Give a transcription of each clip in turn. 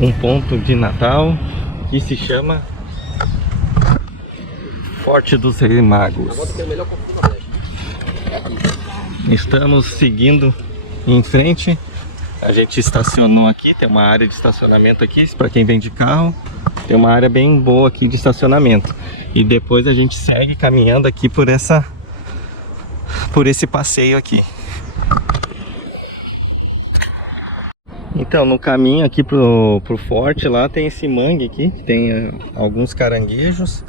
um ponto de Natal que se chama Forte dos Reis Magos. Estamos seguindo em frente. A gente estacionou aqui, tem uma área de estacionamento aqui para quem vem de carro. Tem uma área bem boa aqui de estacionamento. E depois a gente segue caminhando aqui por esse passeio aqui. Então, no caminho aqui pro forte lá tem esse mangue aqui, tem alguns caranguejos.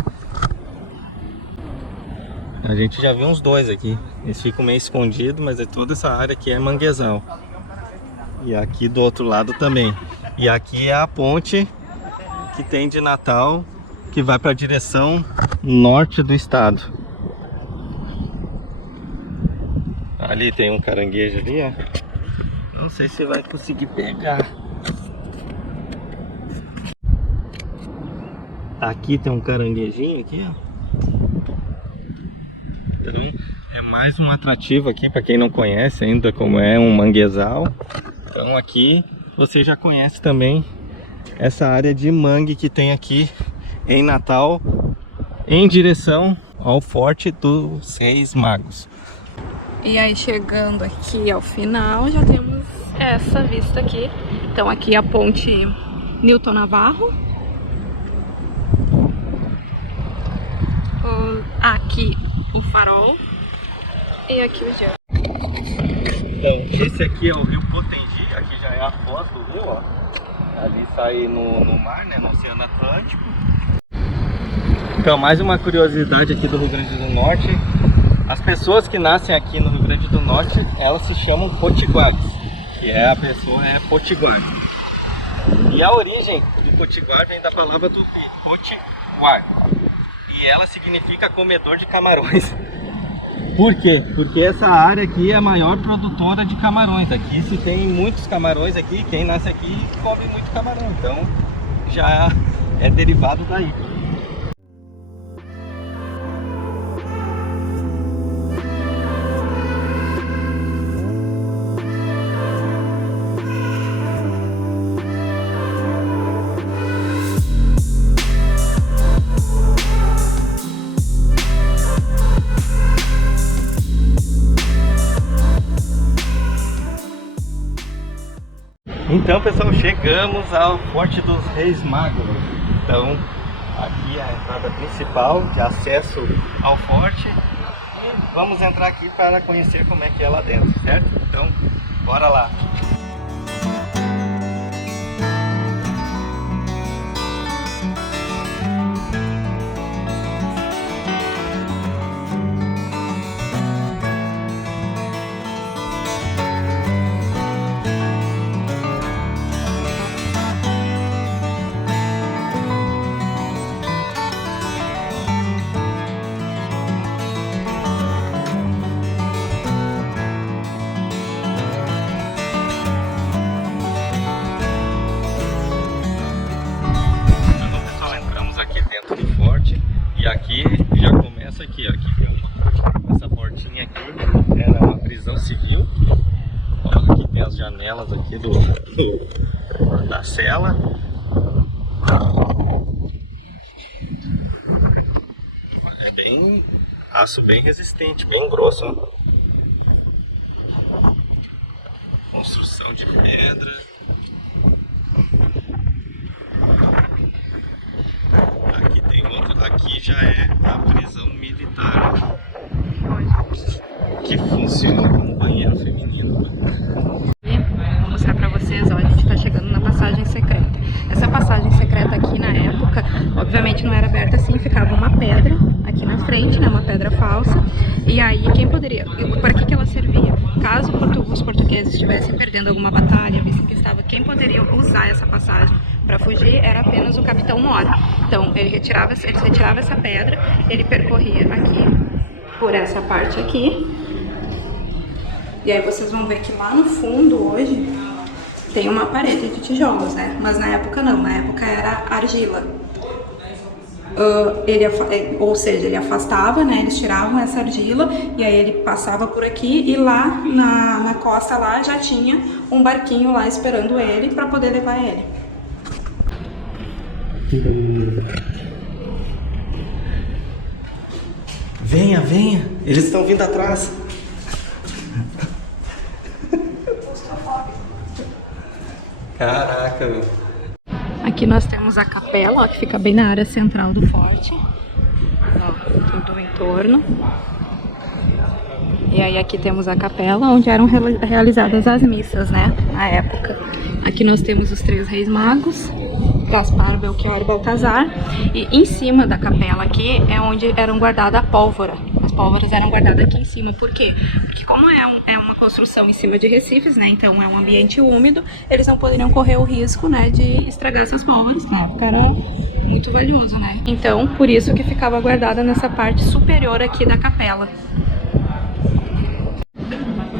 A gente já viu uns dois aqui. Eles ficam meio escondidos, mas toda essa área aqui é manguezal. E aqui do outro lado também. E aqui é a ponte que tem de Natal, que vai para a direção norte do estado. Ali tem um caranguejo ali, ó. Não sei se vai conseguir pegar. Aqui tem um caranguejinho aqui, ó. Então é mais um atrativo aqui para quem não conhece ainda como é um manguezal. Então aqui você já conhece também essa área de mangue que tem aqui em Natal, em direção ao Forte dos Reis Magos. E aí, chegando aqui ao final, já temos essa vista aqui. Então aqui a ponte Newton Navarro. Aqui o farol. E aqui o gel. Então, esse aqui é o Rio Potengi. Aqui já é a foz do rio, ó. Ali sai no mar, né, no Oceano Atlântico. Então, mais uma curiosidade aqui do Rio Grande do Norte. As pessoas que nascem aqui no Rio Grande do Norte, elas se chamam potiguares, que a pessoa é potiguar. E a origem do potiguar vem da palavra tupi, potiguar. E ela significa comedor de camarões. Por quê? Porque essa área aqui é a maior produtora de camarões. Aqui se tem muitos camarões aqui, quem nasce aqui come muito camarão. Então já é derivado daí. Então, pessoal, chegamos ao Forte dos Reis Magos. Então, aqui é a entrada principal de acesso ao forte. E vamos entrar aqui para conhecer como é que é lá dentro, certo? Então, bora lá! Aqui já começa aqui, ó. Aqui, essa portinha aqui era uma prisão civil. Ó, aqui tem as janelas aqui da cela. É bem aço, bem resistente, bem grosso, ó. Construção de pedra. Aqui tem outro, aqui já é a prisão militar, que funciona como banheiro feminino. Vou mostrar pra vocês, ó, a gente tá chegando na passagem secreta. Essa passagem secreta aqui na época, obviamente não era aberta assim, ficava uma pedra aqui na frente, né, uma pedra falsa. E aí quem poderia, para que ela servia? Caso os portugueses estivessem perdendo alguma batalha, visto que estava, quem poderia usar essa passagem para fugir era apenas o capitão Mora. Então ele retirava essa pedra, ele percorria aqui por essa parte aqui. E aí vocês vão ver que lá no fundo hoje tem uma parede de tijolos, né? Mas na época não, na época era argila. Ou seja, ele afastava, né? Eles tiravam essa argila e aí ele passava por aqui e lá na costa lá já tinha um barquinho lá esperando ele para poder levar ele. Venha, venha. Eles estão vindo atrás. Caraca, meu. Aqui nós temos a capela, ó, que fica bem na área central do forte. Ó, tudo o entorno. E aí aqui temos a capela, onde eram realizadas as missas, né, na época. Aqui nós temos os 3 reis magos, Gaspar, Belchior e Baltazar. E em cima da capela aqui é onde eram guardada a pólvora. As pólvoras eram guardadas aqui em cima. Por quê? Porque como é uma construção em cima de recifes, né, então é um ambiente úmido, eles não poderiam correr o risco, né, de estragar essas pólvoras. Na época era muito valioso, né. Então, por isso que ficava guardada nessa parte superior aqui da capela.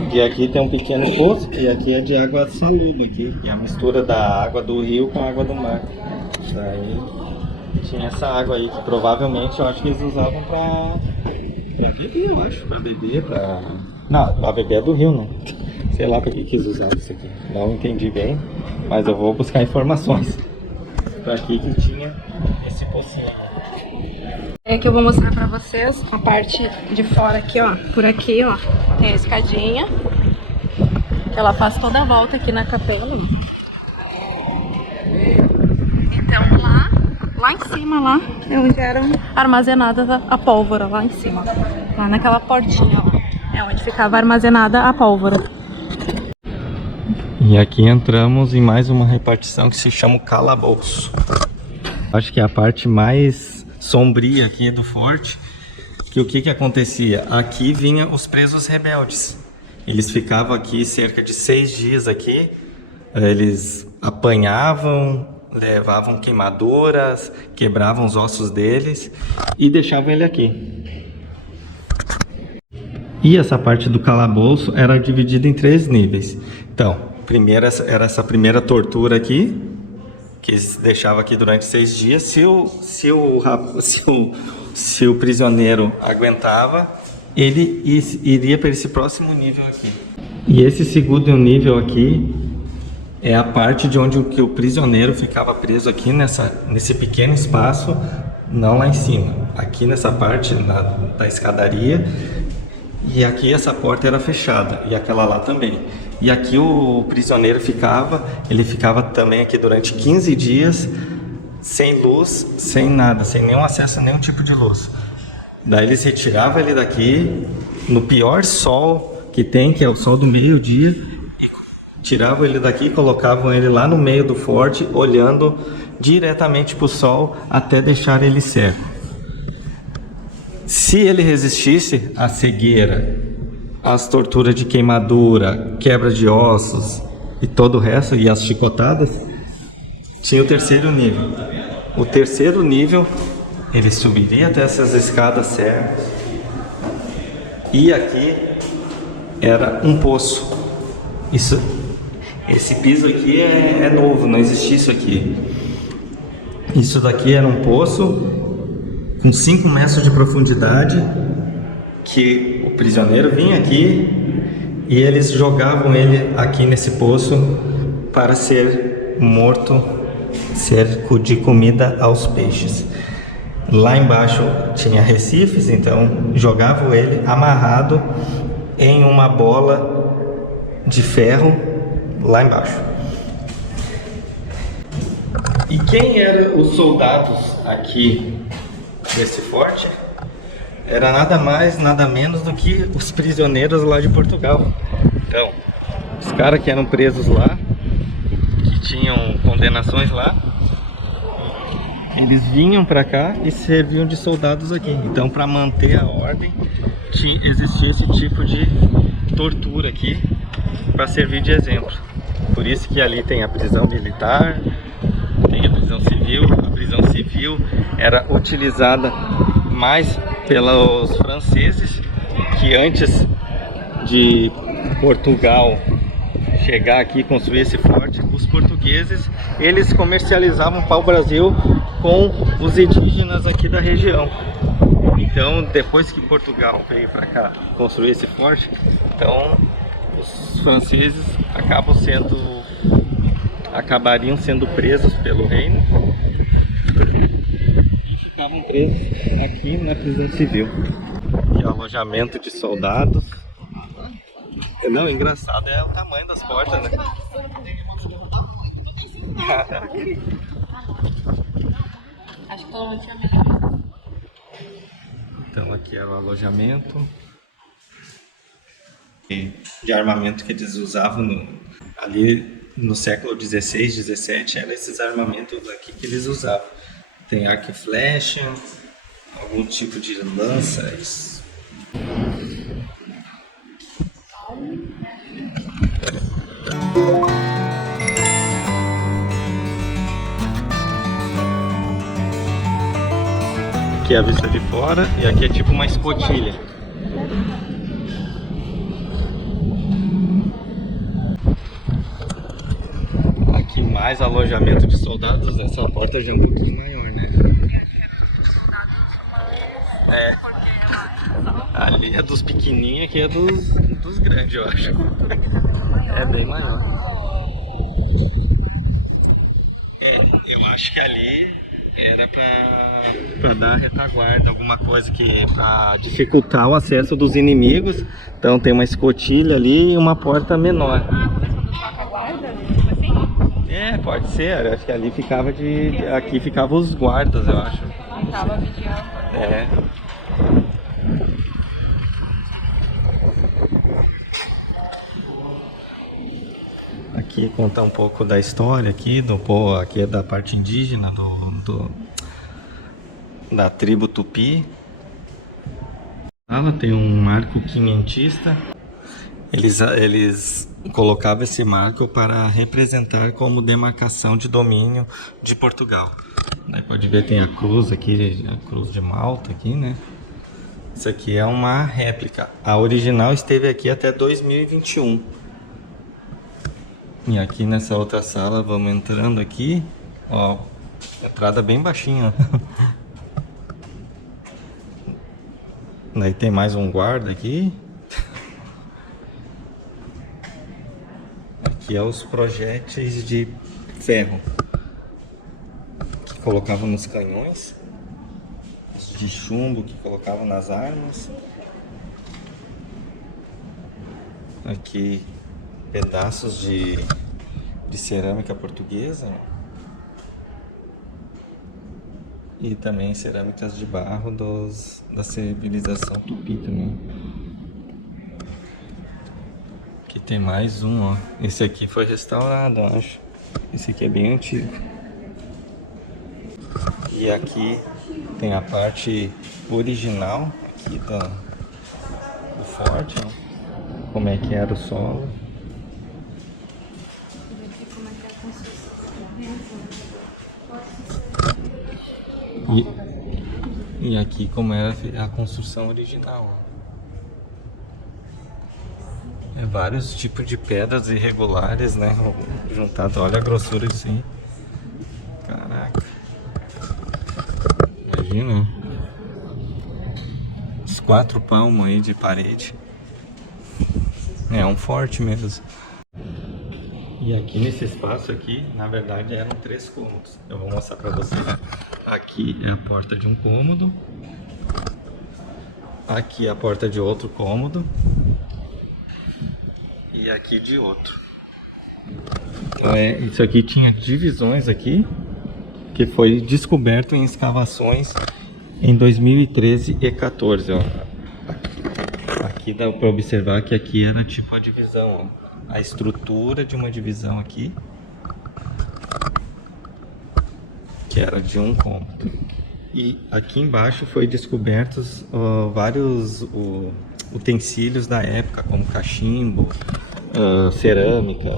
E aqui tem um pequeno poço, e aqui é de água salubre, aqui, que é a mistura da água do rio com a água do mar. Daí tinha essa água aí, que provavelmente eu acho que eles usavam pra beber, eu acho, pra beber, pra... Não, pra beber é do rio, não. Sei lá pra que eles usavam isso aqui, não entendi bem, mas eu vou buscar informações. Pra aqui que tinha esse pocinho. É que eu vou mostrar pra vocês a parte de fora aqui, ó. Por aqui, ó, tem a escadinha, que ela faz toda a volta aqui na capela. Então lá em cima, lá, é onde eram armazenadas a pólvora, lá em cima. Lá naquela portinha, ó, é onde ficava armazenada a pólvora. E aqui entramos em mais uma repartição que se chama o calabouço. Acho que é a parte mais sombria aqui do forte, que o que acontecia? Aqui vinham os presos rebeldes. Eles ficavam aqui cerca de 6 dias aqui. Eles apanhavam, levavam queimaduras, quebravam os ossos deles e deixavam ele aqui. E essa parte do calabouço era dividida em 3 níveis. Então, primeiro era essa primeira tortura aqui, que eles deixavam aqui durante 6 dias. Se o prisioneiro aguentava, ele iria para esse próximo nível aqui. E esse segundo nível aqui é a parte de onde o prisioneiro ficava preso aqui nesse pequeno espaço, não lá em cima, aqui nessa parte da escadaria. E aqui essa porta era fechada, e aquela lá também. E aqui o prisioneiro ele ficava também aqui durante 15 dias, sem luz, sem nada, sem nenhum acesso a nenhum tipo de luz. Daí eles retiravam ele daqui, no pior sol que tem, que é o sol do meio-dia, e tiravam ele daqui e colocavam ele lá no meio do forte, olhando diretamente para o sol, até deixar ele seco. Se ele resistisse à cegueira, às torturas de queimadura, quebra de ossos e todo o resto, e as chicotadas, tinha o terceiro nível. O terceiro nível, ele subiria até essas escadas certas, e aqui era um poço. Esse piso aqui é novo, não existia isso aqui. Isso daqui era um poço com 5 metros de profundidade, que o prisioneiro vinha aqui e eles jogavam ele aqui nesse poço para ser morto, ser de comida aos peixes. Lá embaixo tinha recifes, então jogavam ele amarrado em uma bola de ferro lá embaixo. E quem eram os soldados aqui nesse forte? Era nada mais, nada menos do que os prisioneiros lá de Portugal. Então, os caras que eram presos lá, que tinham condenações lá, eles vinham para cá e serviam de soldados aqui. Então, para manter a ordem, existia esse tipo de tortura aqui, para servir de exemplo. Por isso que ali tem a prisão militar, tem a prisão civil. A prisão civil era utilizada mais pelos franceses, que antes de Portugal chegar aqui e construir esse forte, os portugueses, eles comercializavam para o Brasil com os indígenas aqui da região. Então, depois que Portugal veio para cá construir esse forte, então os franceses acabariam sendo presos pelo reino e ficavam presos aqui na prisão civil. Aqui é o alojamento de soldados. Não, engraçado é o tamanho das portas, né? Acho que todo mundo tinha medo. Então aqui é o alojamento de armamento que eles usavam ali no século XVI, XVII, eram esses armamentos aqui que eles usavam. Tem arco e flecha, algum tipo de lanças. Aqui é a vista de fora e aqui é tipo uma escotilha. Aqui mais alojamento de soldados, essa porta já é um pouquinho maior, né? É. Ali é dos pequenininhos, aqui é dos grandes, eu acho. É bem maior. É, eu acho que ali era pra dar retaguarda, alguma coisa que pra dificultar o acesso dos inimigos. Então tem uma escotilha ali e uma porta menor. É, pode ser. Acho que ali ficava aqui ficavam os guardas, eu acho. Tava vigiando. É. Aqui contar um pouco da história aqui aqui é da parte indígena da tribo Tupi. Ela tem um marco quinhentista. Eles colocavam esse marco para representar como demarcação de domínio de Portugal. Aí pode ver, tem a cruz aqui, a cruz de Malta aqui, né? Isso aqui é uma réplica. A original esteve aqui até 2021. E aqui nessa outra sala, vamos entrando aqui, ó, entrada bem baixinha. Daí tem mais um guarda aqui. Aqui é os projéteis de ferro que colocavam nos canhões, os de chumbo que colocavam nas armas. Aqui pedaços de cerâmica portuguesa e também cerâmicas de barro da civilização Tupi também. Aqui tem mais um, ó. Esse aqui foi restaurado, eu acho. Esse aqui é bem antigo. E aqui tem a parte original aqui do forte, ó. Como é que era o solo. E aqui como era a construção original, ó. É vários tipos de pedras irregulares, né? Juntado, olha a grossura disso aí. Caraca. Imagina. Os 4 palmos aí de parede. É um forte mesmo. E aqui nesse espaço aqui, na verdade eram 3 cômodos. Eu vou mostrar pra vocês. Aqui é a porta de um cômodo. Aqui é a porta de outro cômodo. E aqui de outro. Então isso aqui tinha divisões aqui, que foi descoberto em escavações em 2013 e 2014, ó. Aqui dá para observar que aqui era tipo a divisão, ó. A estrutura de uma divisão aqui, que era de um cômodo. E aqui embaixo foi descobertos vários utensílios da época, como cachimbo, cerâmica,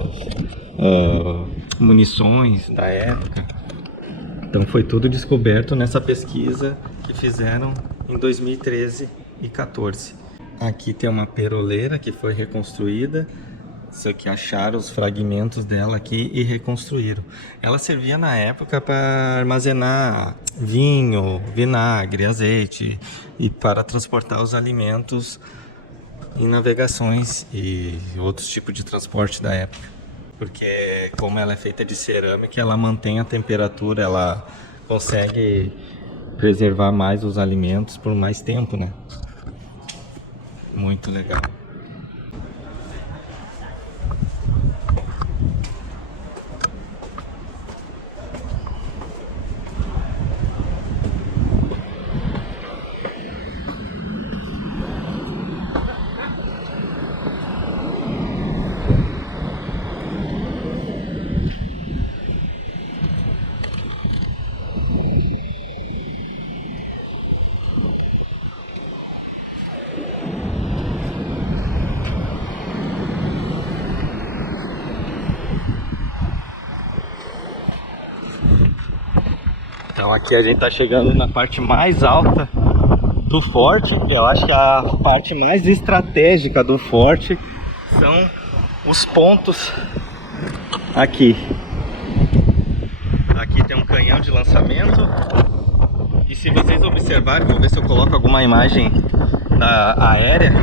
munições da época. Então foi tudo descoberto nessa pesquisa que fizeram em 2013 e 2014. Aqui tem uma peroleira que foi reconstruída. Isso aqui, acharam os fragmentos dela aqui e reconstruíram. Ela servia na época para armazenar vinho, vinagre, azeite e para transportar os alimentos em navegações e outros tipos de transporte da época. Porque como ela é feita de cerâmica, ela mantém a temperatura, ela consegue preservar mais os alimentos por mais tempo, né? Muito legal. Então aqui a gente tá chegando na parte mais alta do forte. Eu acho que a parte mais estratégica do forte são os pontos aqui. Aqui tem um canhão de lançamento. E se vocês observarem, vou ver se eu coloco alguma imagem aérea.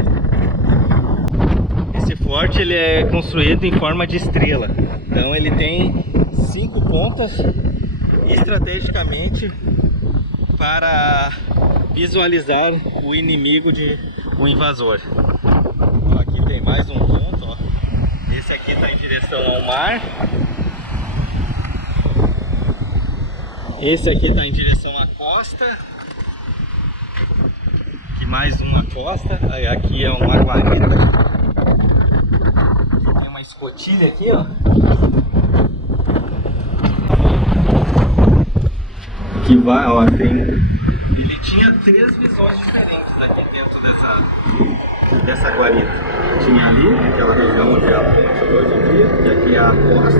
Esse forte ele é construído em forma de estrela. Então ele tem 5 pontas estrategicamente para visualizar o inimigo, o invasor. Aqui tem mais um ponto, ó. Esse aqui está em direção ao mar. Esse aqui está em direção à costa. Aqui mais uma costa. Aí aqui é uma guarita. Tem uma escotilha aqui, ó. Que vai, ó, ele tinha 3 visões diferentes aqui dentro dessa guarita. Tinha ali, aquela região onde é a ponte hoje em dia, e aqui é a costa.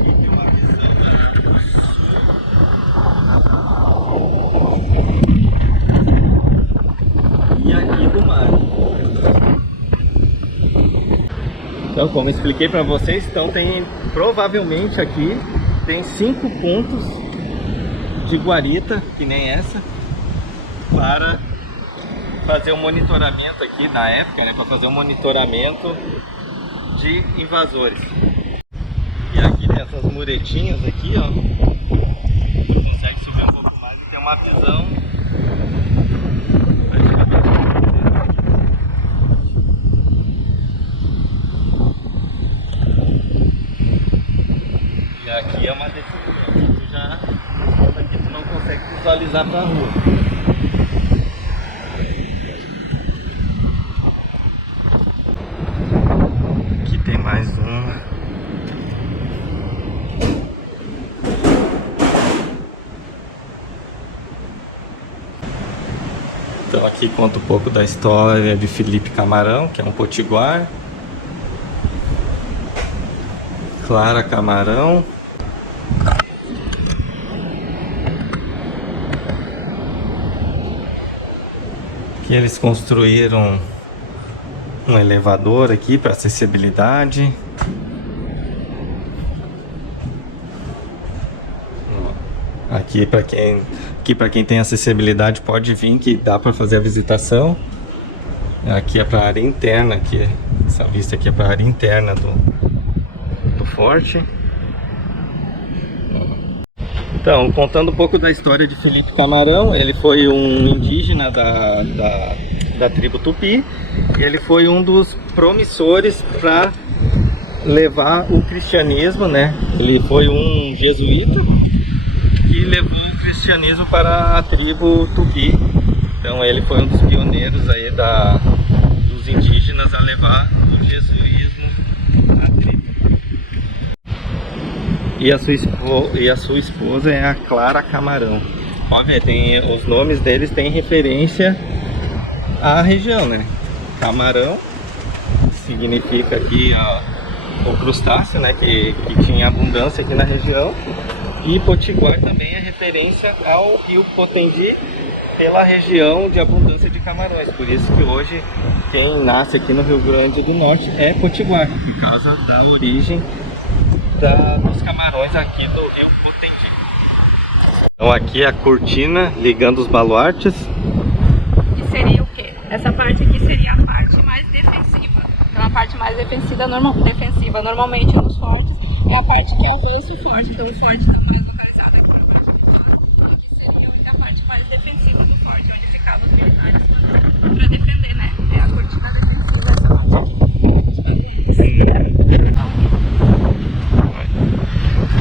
Aqui tem uma visão e aqui do mar. Então, como eu expliquei para vocês, então tem provavelmente aqui tem 5 pontos de guarita, que nem essa, para fazer um monitoramento aqui na época, né? Para fazer um monitoramento de invasores. E aqui tem essas muretinhas aqui, ó. Você consegue subir um pouco mais e ter uma visão aqui é uma decisão, aqui tu não consegue visualizar para a rua. Aqui tem mais uma. Então aqui conta um pouco da história de Felipe Camarão, que é um potiguar. Clara Camarão. Aqui eles construíram um elevador aqui para acessibilidade. Aqui para quem tem acessibilidade pode vir, que dá para fazer a visitação. Aqui é para a área interna, aqui essa vista aqui é para a área interna do forte. Então, contando um pouco da história de Felipe Camarão, ele foi um indígena da tribo Tupi. E ele foi um dos promissores para levar o cristianismo, né? Ele foi um jesuíta que levou o cristianismo para a tribo Tupi. Então ele foi um dos pioneiros aí dos indígenas a levar o jesuísmo à tribo. E a sua esposa é a Clara Camarão. Óbvio, os nomes deles têm referência à região, né? Camarão significa aqui o crustáceo, né? Que tinha abundância aqui na região. E Potiguar também é referência ao rio Potengi, pela região de abundância de camarões. Por isso que hoje quem nasce aqui no Rio Grande do Norte é Potiguar, por causa da origem dos camarões aqui do rio Potengi. Então aqui é a cortina ligando os baluartes. Que seria o quê? Essa parte aqui seria a parte mais defensiva. Então a parte mais defensiva normalmente nos fortes é a parte que é o avesso forte. Então o forte está mais localizado aqui na parte de fora, que seria a parte mais defensiva do forte, onde ficavam os militares para defender, né? É a cortina defensiva dessa parte aqui.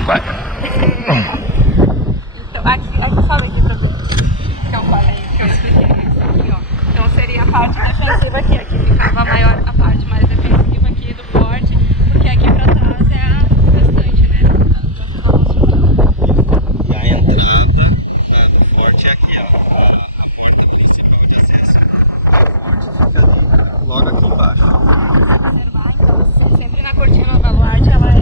Vai. Então, aqui sobe aqui pra ver. Que eu falei, que eu expliquei isso aqui, ó. Então seria a parte defensiva aqui. Aqui ficava a parte mais defensiva aqui do forte, porque aqui pra trás é a restante, né? E a entrada do forte é aqui, ó. A porta principal de acesso. O forte fica ali, logo aqui embaixo. Observar, então, sempre na cortina da baluarte, ela é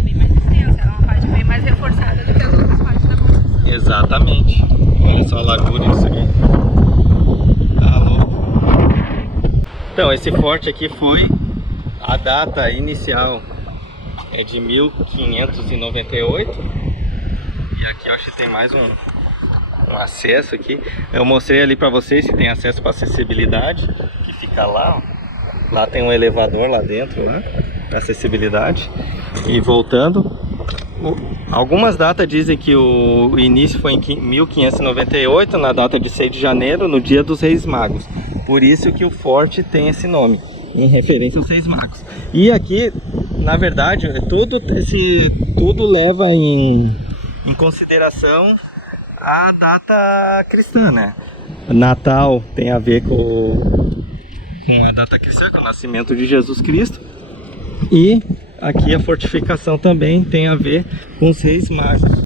bem mais extensa, ela é uma parte bem mais reforçada do que as outras partes da construção. Exatamente. Olha só a largura disso aqui. Tá louco. Então, esse forte aqui foi a data inicial é de 1598. E aqui eu acho que tem mais um acesso aqui. Eu mostrei ali pra vocês se tem acesso para acessibilidade, que fica lá, ó. Lá tem um elevador lá dentro, lá, para acessibilidade. E voltando, algumas datas dizem que o início foi em 1598, na data de 6 de janeiro, no dia dos Reis Magos. Por isso que o forte tem esse nome, em referência aos Reis Magos. E aqui, na verdade, tudo leva em consideração a data cristã, né? Natal tem a ver com a data cristã, com o nascimento de Jesus Cristo. E aqui a fortificação também tem a ver com os Reis Magos.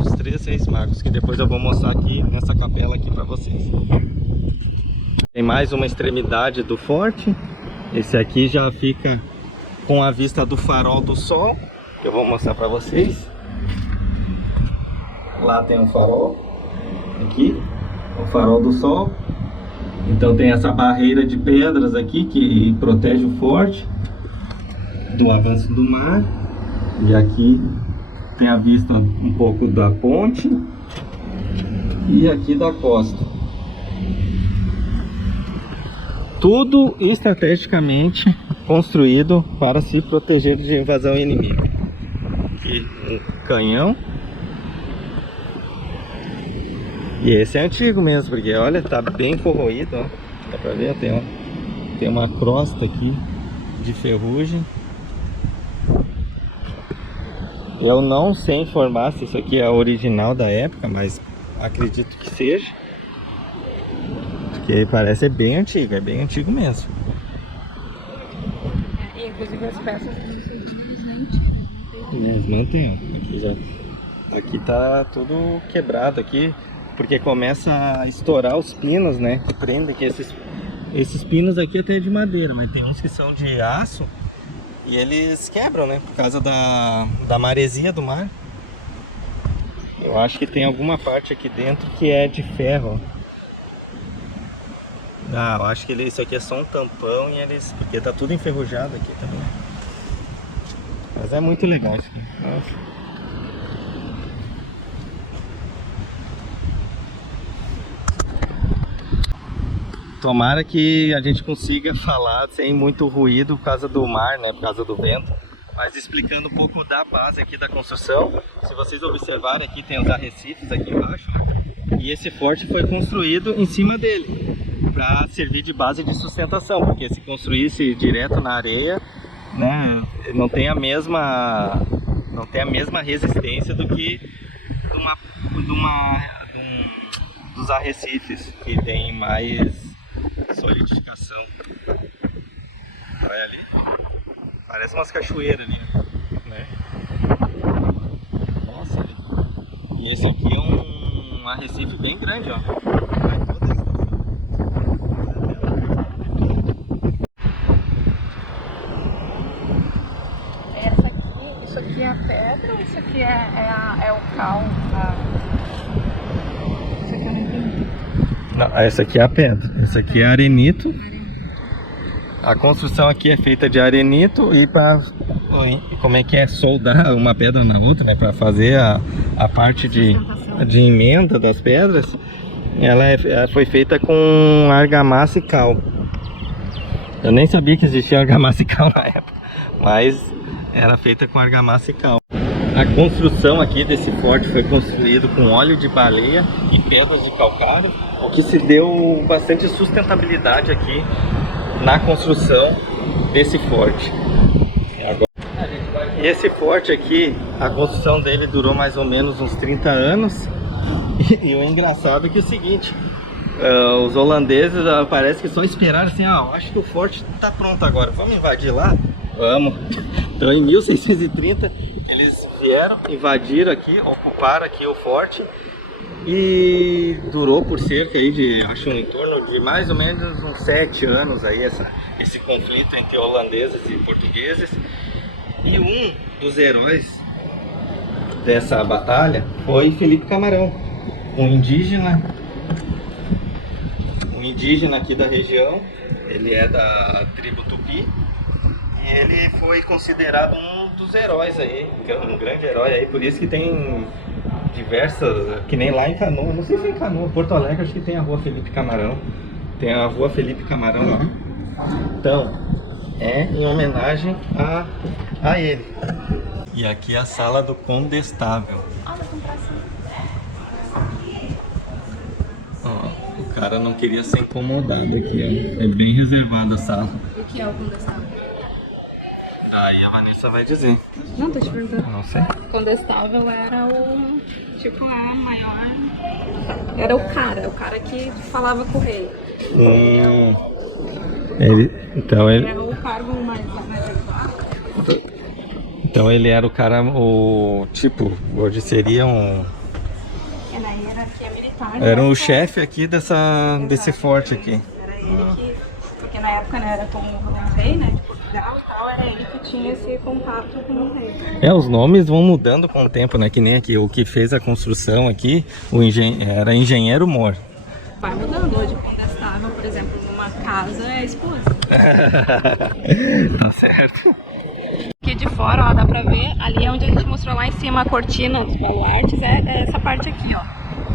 Os 3 Reis Magos, que depois eu vou mostrar aqui nessa capela aqui para vocês. Tem mais uma extremidade do forte. Esse aqui já fica com a vista do farol do sol, que eu vou mostrar para vocês. Lá tem um farol, aqui, o farol do sol. Então tem essa barreira de pedras aqui que protege o forte do avanço do mar. E aqui tem a vista um pouco da ponte e aqui da costa. Tudo estrategicamente construído para se proteger de invasão inimiga. Aqui um canhão. E esse é antigo mesmo, porque olha, tá bem corroído, ó. Dá pra ver, tem uma crosta aqui de ferrugem. Eu não sei informar se isso aqui é original da época, mas acredito que seja. Porque parece bem antigo, é bem antigo mesmo. Inclusive as peças Eles mantêm, ó. Aqui tá tudo quebrado aqui, porque começa a estourar os pinos, né? Que prendem aqui. Esses pinos aqui até de madeira, mas tem uns que são de aço e eles quebram, né? Por causa da maresia do mar. Eu acho que tem alguma parte aqui dentro que é de ferro, ó. Ah, eu acho que isso aqui é só um tampão e porque tá tudo enferrujado aqui também. Mas é muito legal isso aqui. Nossa. Tomara que a gente consiga falar sem muito ruído por causa do mar, né? Por causa do vento. Mas explicando um pouco da base aqui da construção. Se vocês observarem, aqui tem os arrecifes aqui embaixo. E esse forte foi construído em cima dele, para servir de base de sustentação, porque se construísse direto na areia, né, não tem a mesma resistência do que dos arrecifes, que tem mais solidificação. Olha ali, parece umas cachoeiras ali, né? Nossa, e esse aqui é um arrecife bem grande, ó. Isso aqui é a pedra ou isso aqui é o cal? Isso aqui eu não entendi. Não, essa aqui é a pedra. Essa aqui é arenito. A construção aqui é feita de arenito e para como é que é soldar uma pedra na outra, né? Para fazer a parte de emenda das pedras. Ela foi feita com argamassa e cal. Eu nem sabia que existia argamassa e cal na época, mas era feita com argamassa e cal. A construção aqui desse forte foi construído com óleo de baleia e pedras de calcário, o que se deu bastante sustentabilidade aqui na construção desse forte. E esse forte aqui, a construção dele durou mais ou menos uns 30 anos. E o engraçado é que é o seguinte, os holandeses parece que só esperaram assim, acho que o forte está pronto agora, vamos invadir lá? Vamos! Então em 1630 eles vieram, invadiram aqui, ocuparam aqui o forte e durou por cerca aí de, acho em torno de mais ou menos uns 7 anos aí esse conflito entre holandeses e portugueses. E um dos heróis dessa batalha foi Felipe Camarão, um indígena aqui da região. Ele é da tribo Tupi e ele foi considerado um dos heróis aí, um grande herói aí, por isso que tem diversas, que nem lá em Canoa, não sei se é em Canoa, Porto Alegre, acho que tem a rua Felipe Camarão, tem a rua Felipe Camarão lá. Então, é em homenagem a ele. E aqui é a sala do condestável. Ó, o cara não queria ser incomodado aqui, ó. É bem reservada a sala. O que é o condestável? Aí a Vanessa vai dizer. Não, tô te perguntando. Não sei. O condestável era o, tipo, a maior... Era o cara que falava com o rei. Então ele... Era o cargo mais elevado. Então ele era o cara, tipo, hoje seria um... É na hierarquia militar. Era o chefe aqui desse forte aqui. Era ele que... Porque na época não era como o rei, né, de Portugal e tal, era ele que tinha esse contato com o rei. Os nomes vão mudando com o tempo, né, que nem aqui, o que fez a construção aqui, era engenheiro Mor. Vai mudando, hoje condestável, por exemplo, numa casa é a esposa. Tá certo. Aqui de fora, ó, dá pra ver, ali onde a gente mostrou lá em cima a cortina dos baluartes, é essa parte aqui, ó.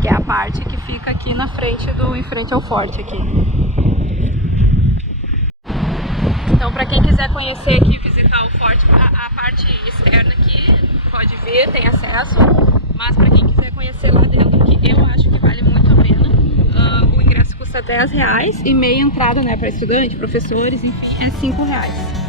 Que é a parte que fica aqui na frente em frente ao forte aqui. Então, pra quem quiser conhecer aqui, visitar o forte, a parte externa aqui, pode vir, tem acesso. Mas pra quem quiser conhecer lá dentro, que eu acho que vale muito a pena, o ingresso custa R$10 e meia entrada, né, para estudante, professores, enfim, é R$5.